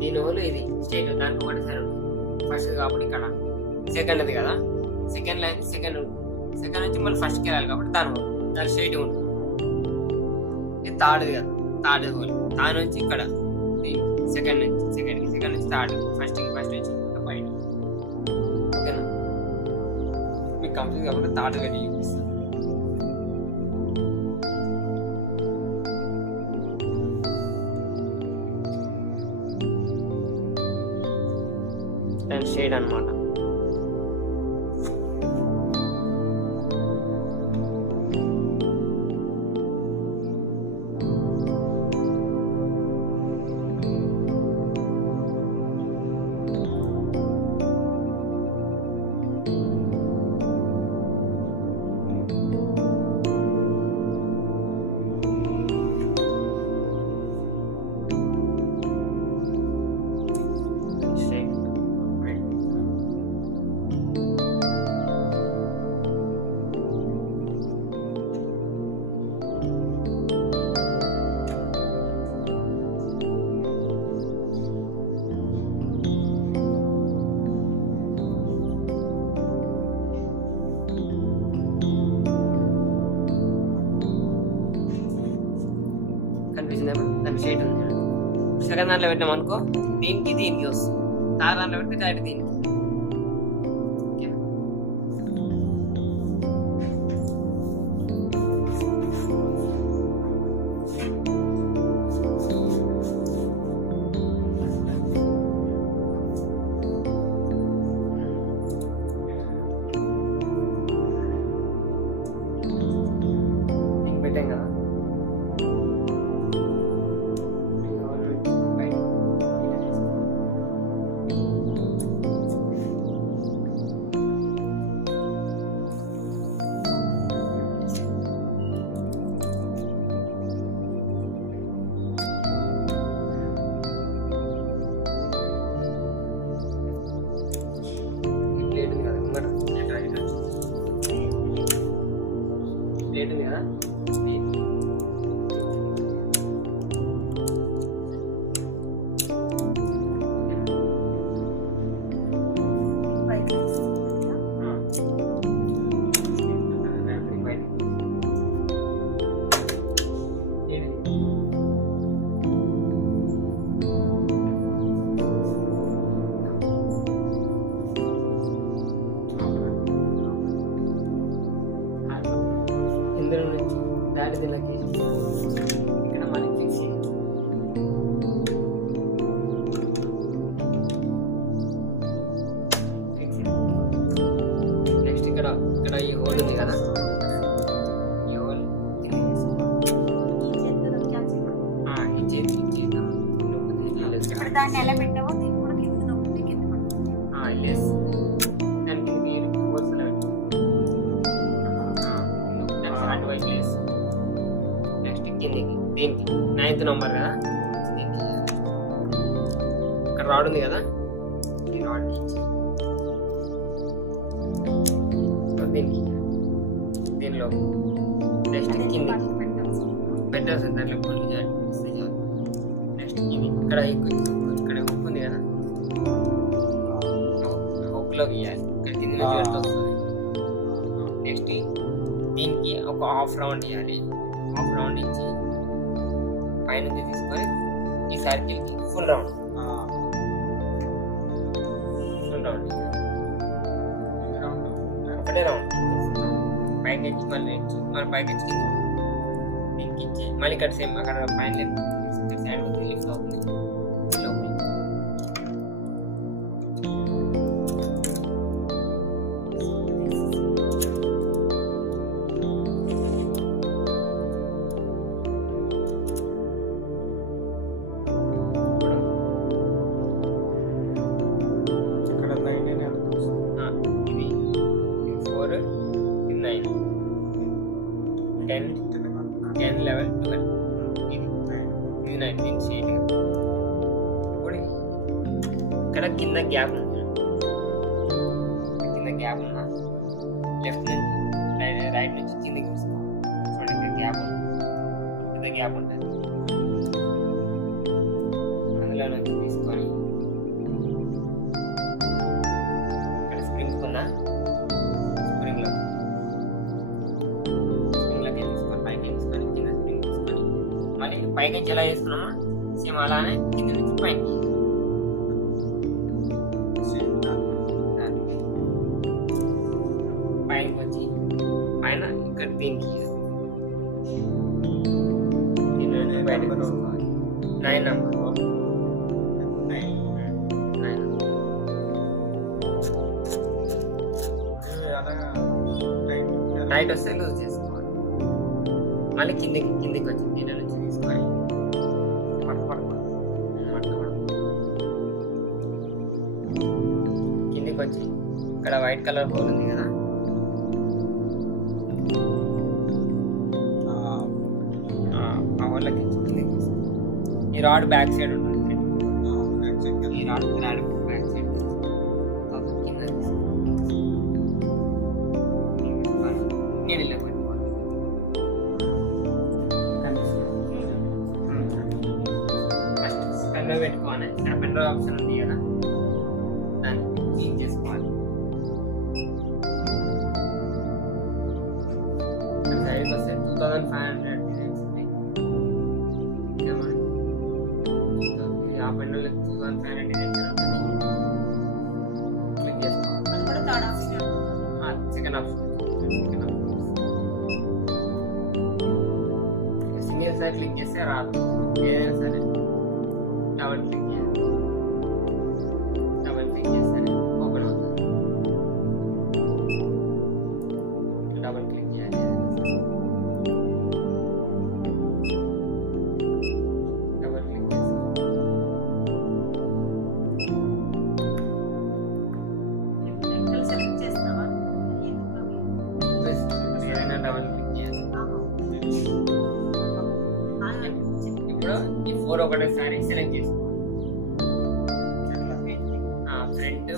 దీని హోల్ ఇది స్ట్రైట్ దానికి ఒకటి సరే ఫస్ట్ కాబట్టి ఇక్కడ సెకండ్ అది కదా సెకండ్ లైన్ సెకండ్ నుంచి మళ్ళీ ఫస్ట్కి వెళ్ళాలి కాబట్టి దాని స్ట్రైట్ ఉంటుంది. ఇది థర్డ్ది కదా థర్డ్ హోల్ దాని నుంచి ఇక్కడ సెకండ్ నుంచి థర్డ్ ఫస్ట్ నుంచి బయట. ఓకేనా మీకు కంప్లీట్ కాబట్టి థర్డ్ గడి చూపిస్తాను. దాని షేడ్ అన్నమాట. దాని షేడ్ ఉంది. సెకండ్ దాంట్లో పెట్టినాం అనుకో దీనికి వస్తుంది. థర్డ్ దాంట్లో పెడితే డైరెక్ట్ దీనికి. పెట్టాం కదా ప్లేట్ ఉంది కదా ఇందులో నుంచి దాటి దీనికి ఇక్కడ మనీ ఫిక్స్ నెక్స్ట్ ఇక్కడ ఈ హోల్ ఉంది కదా ఈ హోల్ దాన్ని ఎలా పెట్టావో దీన్ని కూడా కింద నొక్కితే కింద పడుతుంది. నెక్స్ట్ కిందికి దీనికి 9th నెంబర్ కదా దీనికి ఇక్కడ రాడ్ ఉంది కదా ఈ రాడ్ దీనికి దీనిలో నెక్స్ట్ కిందికి పెట్టాల్సింది దాంట్లో కొన్ని నెక్స్ట్ కింది ఇక్కడ హుక్ ఉంది కదా హుక్లో గీయాలి ఇక్కడ కింది నుంచి వెళ్తూ వస్తుంది. నెక్స్ట్ దీనికి ఒక హాఫ్ రౌండ్ ఇవ్వాలి. హాఫ్ రౌండ్ ఇచ్చి పైనుంచి తీసుకొని ఈ సర్కిల్కి ఫుల్ రౌండ్ ఒకటే రౌండ్ పైకి ఎక్కి మళ్ళీ పైకి ఎక్కి దీనికి ఇచ్చి మళ్ళీ ఇక్కడ సేమ్ అక్కడ పైన సైడ్ లిఫ్ట్ అవుతుంది లోపల. ఇది 4 ఇది 9 10 11 12 ఇది 19 షీట్. ఇప్పుడు ఇక్కడ కింద గ్యాప్ ఉంది లెఫ్ట్ నుంచి రైట్ నుంచి కిందకి తీసుకోవాలి. చూడండి ఇక్కడ గ్యాప్ ఉంది ఇంత గ్యాప్ ఉంటుంది. అందులో నుంచి తీసుకొని ఇక్కడ స్ప్రింగ్ ఉందా, స్ప్రింగ్లోకి తీసుకొని పైకి తీసుకొని కింద స్ప్రింగ్ తీసుకొని మళ్ళీ పైకి నుంచి ఎలా చేసుకున్నామో సేమ్ అలానే కింద నుంచి పైకి పైకి వచ్చి పైన ఇక్కడ దీనికి బయట 9 నెంబర్ టైట్ వస్తే లూజ్ చేసుకోవాలి. మళ్ళీ కిందికి వచ్చి దీని నుంచి తీసుకొని కిందికి వచ్చి ఇక్కడ వైట్ కలర్ హోల్ ఉంది కదా, ఆ హోల్లోకి కిందికి తీసుకోవాలి. ఈ రాడ్ బ్యాక్ సైడ్ ఉంటుంది, ఈ రాడ్ బ్యాక్ సైడ్ కింద నీళ్ళలో పెట్టుకోవాలి. ఫస్ట్ పెన్ డ్రైవ్ పెట్టుకోవాలి. ఇక్కడ పెన్ డ్రైవ్ ఆప్షన్ ఉంది కదా, దాన్ని క్లీన్ చేసుకోవాలి. సైడ్కి వస్తే 2500 డిజైన్స్ ఉన్నాయి. ఆ పెన్ డ్రైవ్లో 2500 డిజైన్స్ ఉంటుంది. క్లిక్ చేసుకోవాలి. Second option single side click చేస్తే రాదు, ఏదైనా సరే డబల్ క్లిక్ చేయాలి. డబల్ క్లిక్ చేస్తే ఓపెన్ అవుతుంది. డబల్ క్లిక్ చేయాలి. డబల్ క్లిక్ చేస్తే ఏదైనా డబల్ క్లిక్ చేయాలి. ఇప్పుడు ఈ 4 ఒకటేసారి సెలెక్ట్ చేసుకోవాలి. ఫ్రంట్,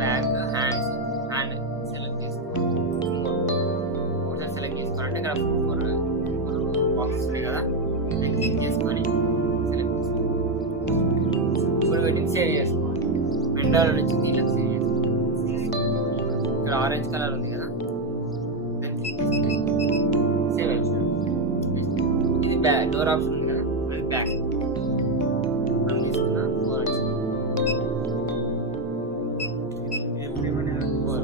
బ్యాక్, హ్యాండ్ సెలెక్ట్ చేసుకోవాలి. ఒకసారి సెలెక్ట్ చేసుకోవాలంటే ఇక్కడ 4 బాక్సెస్ ఉన్నాయి కదా, క్లిక్ చేసుకొని సెలెక్ట్ చేసుకోవాలి. ఇప్పుడు వీటిని సేవ్ చేసుకోవాలి. పెండోల నుంచి దీనికి సేవ్ చేసుకోవాలి. ఇక్కడ ఆరెంజ్ కలర్ ఉంది కదా, సేవ్ వచ్చింది. ఇది బ్యాక్ డోర్ ఆప్షన్ ఉంది కదా, అది బ్యాక్ మనం తీసుకున్న 4 వచ్చింది. 4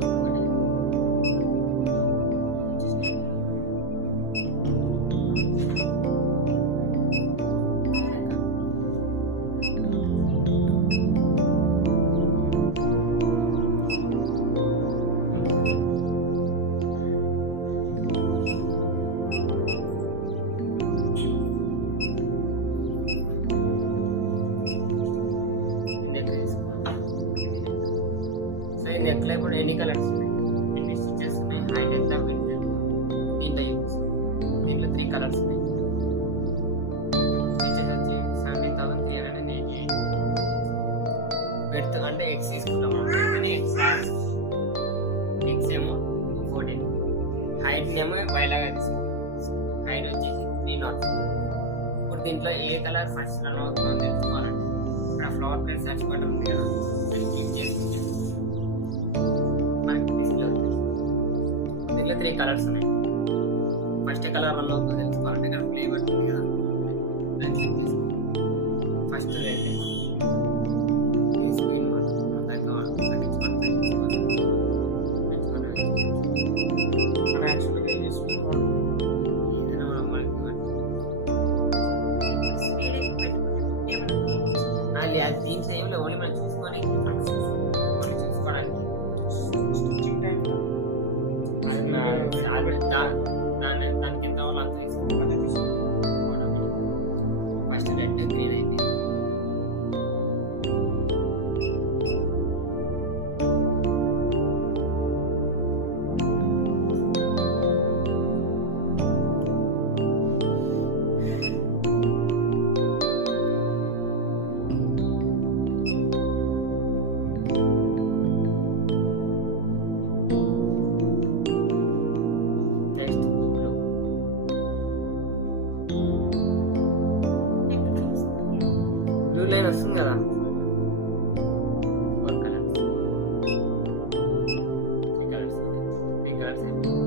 నెక్లో ఇప్పుడు ఎన్ని కలర్స్ ఉన్నాయి, ఎన్ని స్టిచెస్ ఉన్నాయి, హైట్ ఎంత, విడ్త్ ఎంత, దీంట్లో దీంట్లో 3 కలర్స్ ఉన్నాయి. స్టిచెస్ వచ్చి 17,388. విడ్త్ అంటే ఎక్స్ తీసుకుంటాం, ఎక్స్ ఏమో 14, హైట్ ఏమో వైలాగా తీసుకుంటాం. హైట్ వచ్చేసి 304. ఇప్పుడు దీంట్లో ఏ కలర్ ఫస్ట్ రన్ అవుతుందో తెలుసుకోవాలంటే ఇక్కడ ఫ్లవర్ ప్లేస్ సర్చ్ బటన్ ఉంది కదా, క్లిక్ చేసుకుంటే మనకి డిస్ప్లే అవుతుంది. దీంట్లో 3 కలర్స్ ఉన్నాయి. ఫస్ట్ కలర్ రన్ అవుతుందో తెలుసుకోవాలంటే ఇక్కడ ప్లే బటన్ ఉంది కదా, దాన్ని క్లిక్ చేసుకోవాలి. ఫస్ట్ రెడ్ స్క్రీన్ దీని సేమ్లో ఓన్లీ మనం చూసుకొని చూసుకోవడానికి దానికి ఎంత వాళ్ళు అంత తీసుకోవాలి. ఫస్ట్ రెడ్ గ్రీన్ అయితే వస్తుంది కదా 4 కలర్స్ 3 కలర్స్ 3 కలర్స్